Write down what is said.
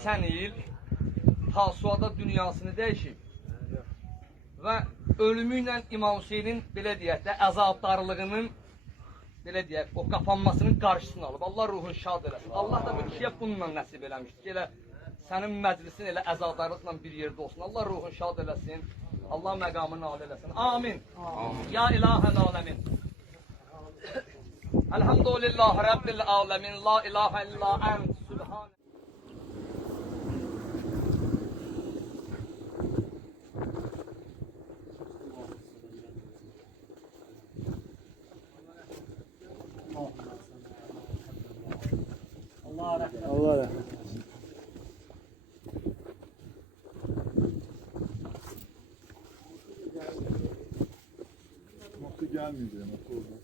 geçen il Tasuada dünyasını dəyişib və ölümü ilə İmam Hüseynin belə deyək də əzabdarlığının belə deyək, o qapanmasının qarşısını alıb. Allah ruhunu şad eləsin. Allah da bu kişiyə bununla nəsib eləmişdir. ki, Elə sənin məclisin elə əzabdarlıqla bir yerdə olsun. Allah ruhunu şad eləsin. Allah məqamını âli eləsin. Amin. Ya ilahən aləmin. Elhamdülillah Rabbil alemin. La ilahe illa ent. Allah rahmet eylesin. Nokta gelmiyor diye nokta oldu.